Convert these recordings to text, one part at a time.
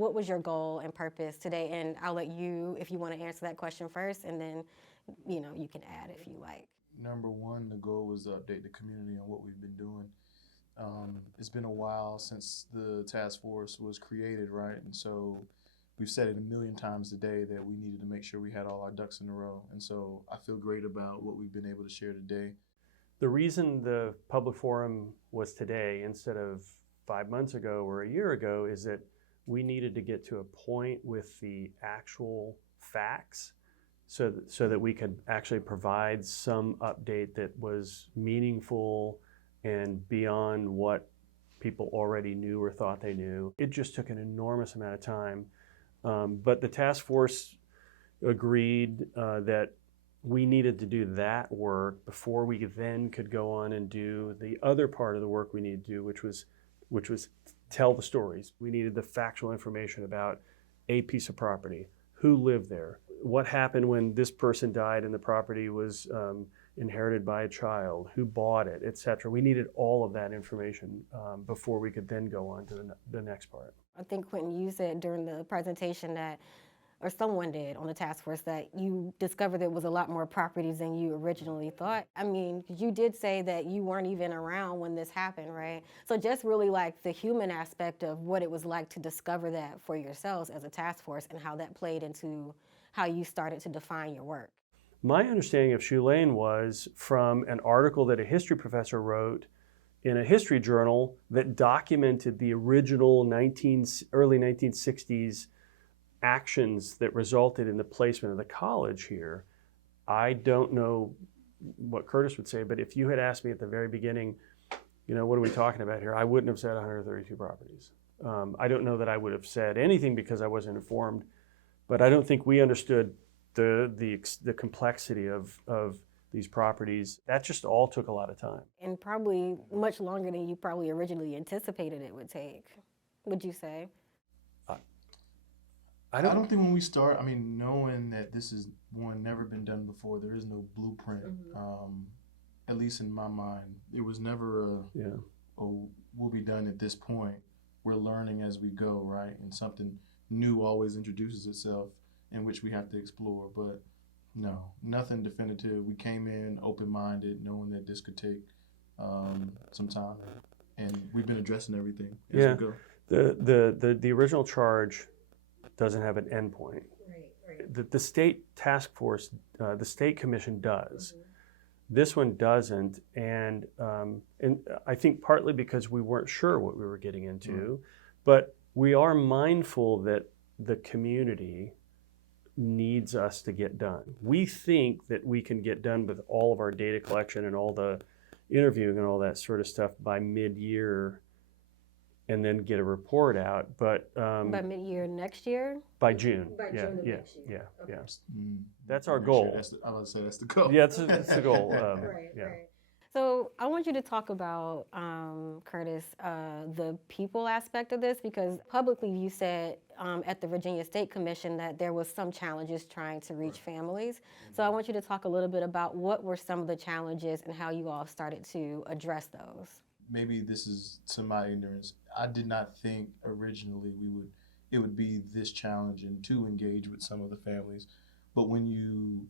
What was your goal and purpose today? And I'll let you, if you want to answer that question first, and then, you can add if you like. Number one, the goal was to update the community on what we've been doing. It's been a while since the task force was created, right? And so we've said it a million times today that we needed to make sure we had all our ducks in a row. And so I feel great about what we've been able to share today. The reason the public forum was today instead of 5 months ago or a year ago is that we needed to get to a point with the actual facts so that we could actually provide some update that was meaningful and beyond what people already knew or thought they knew. It just took an enormous amount of time. But the task force agreed that we needed to do that work before we then could go on and do the other part of the work we needed to do, which was tell the stories. We needed the factual information about a piece of property, who lived there, what happened when this person died and the property was inherited by a child, who bought it, etc. We needed all of that information before we could then go on to the next part. I think, Quentin, you said during the presentation that, or someone did on the task force, that you discovered there was a lot more properties than you originally thought. I mean, you did say that you weren't even around when this happened, right? So just really like the human aspect of what it was like to discover that for yourselves as a task force and how that played into how you started to define your work. My understanding of Shoe Lane was from an article that a history professor wrote in a history journal that documented the original early 1960s actions that resulted in the placement of the college here. I don't know what Curtis would say, but if you had asked me at the very beginning, what are we talking about here? I wouldn't have said 132 properties. I don't know that I would have said anything because I wasn't informed, but I don't think we understood the complexity of these properties. That just all took a lot of time. And probably much longer than you probably originally anticipated it would take, would you say? I don't think when we start, knowing that this is never been done before, there is no blueprint, at least in my mind. It was never we'll be done at this point. We're learning as we go, right? And something new always introduces itself in which we have to explore. But no, nothing definitive. We came in open-minded, knowing that this could take some time. And we've been addressing everything as we go. The original charge doesn't have an endpoint. Right. The state task force, the state commission does. This one doesn't, and I think partly because we weren't sure what we were getting into, but we are mindful that the community needs us to get done. We think that we can get done with all of our data collection and all the interviewing and all that sort of stuff by mid-year, and then get a report out, but by mid-year next year? By June. By June of next year. Yeah. That's our goal. I was say that's the goal. Yeah, that's the goal. Right. So I want you to talk about, Curtis, the people aspect of this, because publicly you said at the Virginia State Commission that there was some challenges trying to reach families. So I want you to talk a little bit about what were some of the challenges and how you all started to address those. Maybe this is to my ignorance. I did not think originally it would be this challenging to engage with some of the families. But when you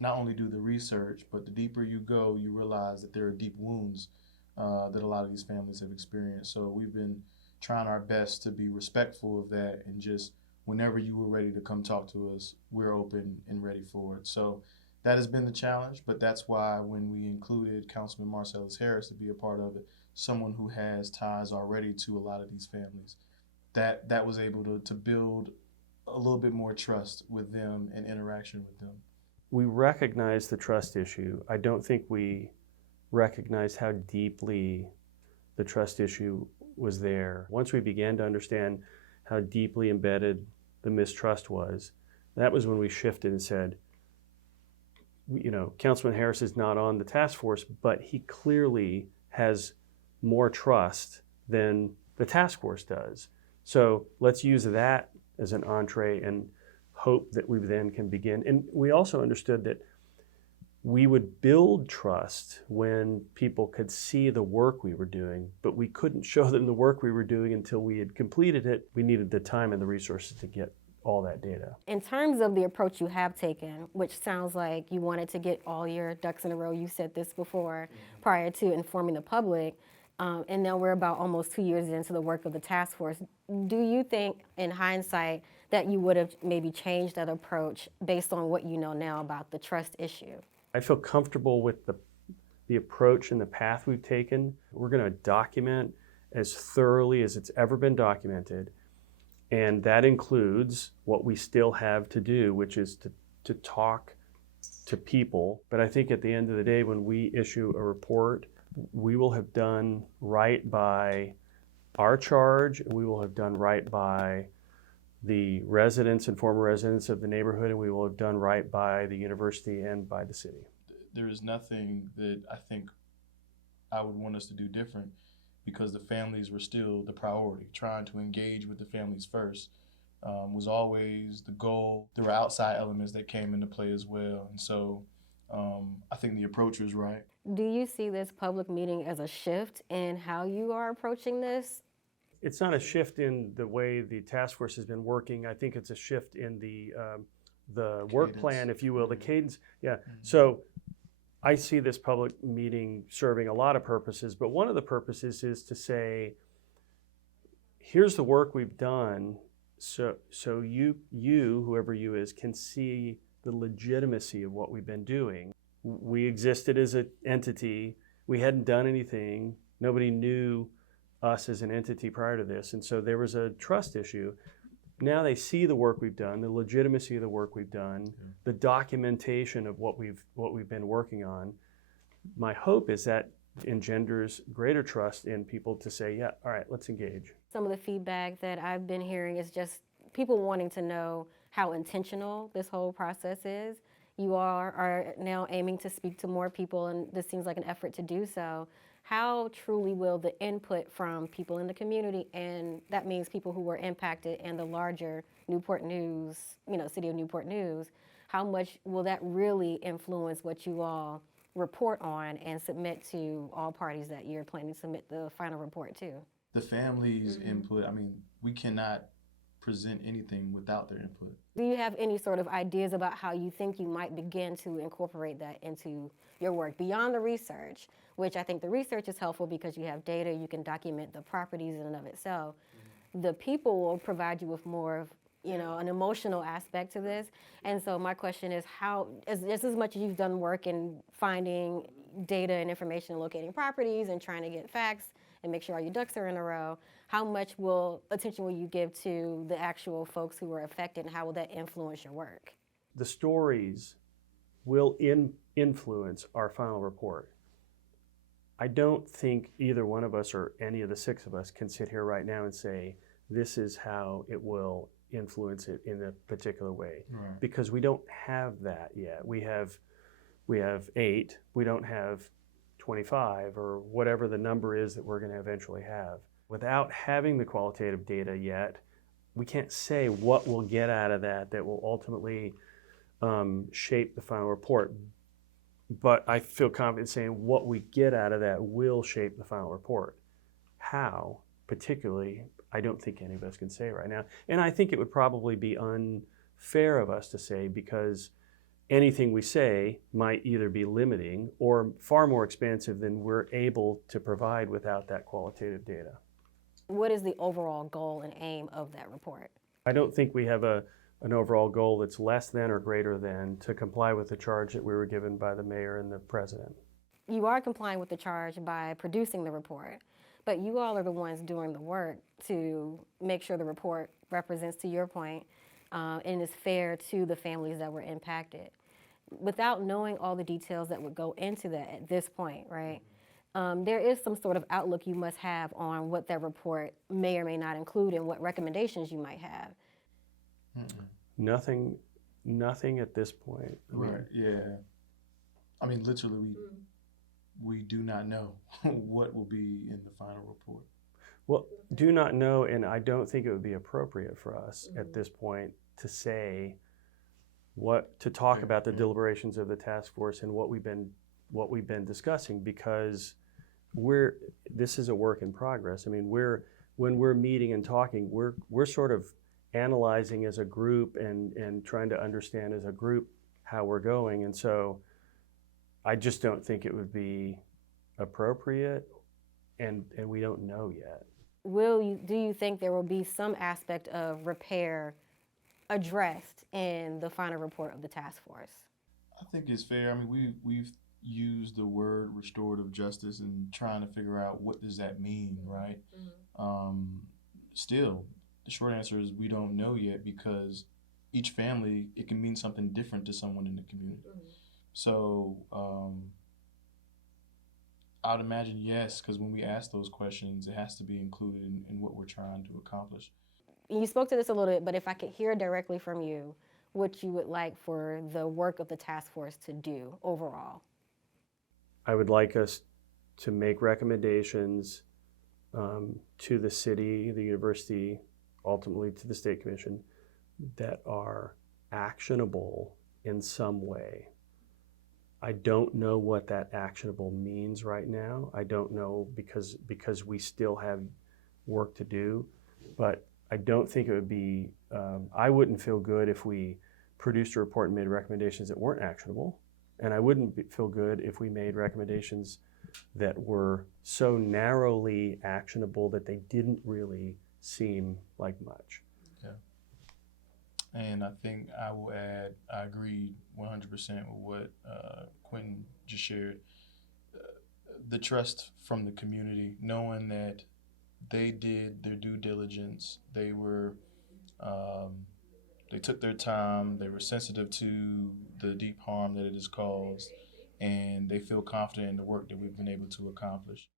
not only do the research, but the deeper you go, you realize that there are deep wounds that a lot of these families have experienced. So we've been trying our best to be respectful of that, and just whenever you were ready to come talk to us, we're open and ready for it. So that has been the challenge, but that's why when we included Councilman Marcellus Harris to be a part of it, someone who has ties already to a lot of these families, that was able to build a little bit more trust with them and interaction with them. We recognize the trust issue. I don't think we recognize how deeply the trust issue was there. Once we began to understand how deeply embedded the mistrust was, that was when we shifted and said, Councilman Harris is not on the task force, but he clearly has more trust than the task force does. So let's use that as an entree and hope that we then can begin. And we also understood that we would build trust when people could see the work we were doing, but we couldn't show them the work we were doing until we had completed it. We needed the time and the resources to get all that data. In terms of the approach you have taken, which sounds like you wanted to get all your ducks in a row, you said this before, prior to informing the public, and now we're about almost 2 years into the work of the task force. Do you think, in hindsight, that you would have maybe changed that approach based on what you know now about the trust issue? I feel comfortable with the approach and the path we've taken. We're going to document as thoroughly as it's ever been documented. And that includes what we still have to do, which is to talk to people. But I think at the end of the day, when we issue a report, we will have done right by our charge, and we will have done right by the residents and former residents of the neighborhood, and we will have done right by the university and by the city. There is nothing that I think I would want us to do different, because the families were still the priority. Trying to engage with the families first was always the goal. There were outside elements that came into play as well. And so I think the approach was right. Do you see this public meeting as a shift in how you are approaching this? It's not a shift in the way the task force has been working. I think it's a shift in the work plan, if you will, the cadence. Yeah. So I see this public meeting serving a lot of purposes, but one of the purposes is to say, here's the work we've done, so you, whoever you is, can see the legitimacy of what we've been doing. We existed as an entity. We hadn't done anything. Nobody knew us as an entity prior to this, and so there was a trust issue. Now they see the work we've done, the legitimacy of the work we've done, the documentation of what we've been working on. My hope is that engenders greater trust in people to say, yeah, all right, let's engage. Some of the feedback that I've been hearing is just people wanting to know how intentional this whole process is. You are now aiming to speak to more people, and this seems like an effort to do so. How truly will the input from people in the community, and that means people who were impacted, and the larger Newport News, City of Newport News, how much will that really influence what you all report on and submit to all parties that you're planning to submit the final report to? The families' input, we cannot present anything without their input. Do you have any sort of ideas about how you think you might begin to incorporate that into your work beyond the research, which I think the research is helpful because you have data, you can document the properties in and of itself. The people will provide you with more of, an emotional aspect to this. And so my question is, just as much as you've done work in finding data and information and locating properties and trying to get facts and make sure all your ducks are in a row, how much attention will you give to the actual folks who were affected, and how will that influence your work? The stories will influence our final report. I don't think either one of us or any of the six of us can sit here right now and say, this is how it will influence it in a particular way, because we don't have that yet. We have 8, we don't have 25 or whatever the number is that we're going to eventually have. Without having the qualitative data yet, we can't say what we'll get out of that will ultimately shape the final report. But I feel confident saying what we get out of that will shape the final report. How, particularly, I don't think any of us can say right now. And I think it would probably be unfair of us to say, because anything we say might either be limiting or far more expansive than we're able to provide without that qualitative data. What is the overall goal and aim of that report? I don't think we have an overall goal that's less than or greater than to comply with the charge that we were given by the mayor and the president. You are complying with the charge by producing the report, but you all are the ones doing the work to make sure the report represents, to your point, and is fair to the families that were impacted. Without knowing all the details that would go into that at this point, right? There is some sort of outlook you must have on what that report may or may not include and what recommendations you might have. Nothing at this point. Right, yeah. Literally, we do not know what will be in the final report. Well, do not know, and I don't think it would be appropriate for us at this point to say to talk Yeah, about the yeah. deliberations of the task force and what we've been discussing, because this is a work in progress. I mean, when we're meeting and talking, we're sort of analyzing as a group and trying to understand as a group how we're going. And so I just don't think it would be appropriate, and we don't know yet. Do you think there will be some aspect of repair addressed in the final report of the task force? I think it's fair. I mean, we've used the word restorative justice and trying to figure out what does that mean, right? Still, the short answer is we don't know yet, because each family, it can mean something different to someone in the community. So I would imagine yes, because when we ask those questions, it has to be included in what we're trying to accomplish. You spoke to this a little bit, but if I could hear directly from you what you would like for the work of the task force to do overall. I would like us to make recommendations to the city, the university, ultimately to the state commission, that are actionable in some way. I don't know what that actionable means right now. I don't know, because we still have work to do, but I don't think it would be, I wouldn't feel good if we produced a report and made recommendations that weren't actionable. And I wouldn't feel good if we made recommendations that were so narrowly actionable that they didn't really seem like much. Yeah. And I think I will add, I agree 100% with what Quentin just shared. The trust from the community, knowing that they did their due diligence, they took their time, they were sensitive to the deep harm that it has caused, and they feel confident in the work that we've been able to accomplish.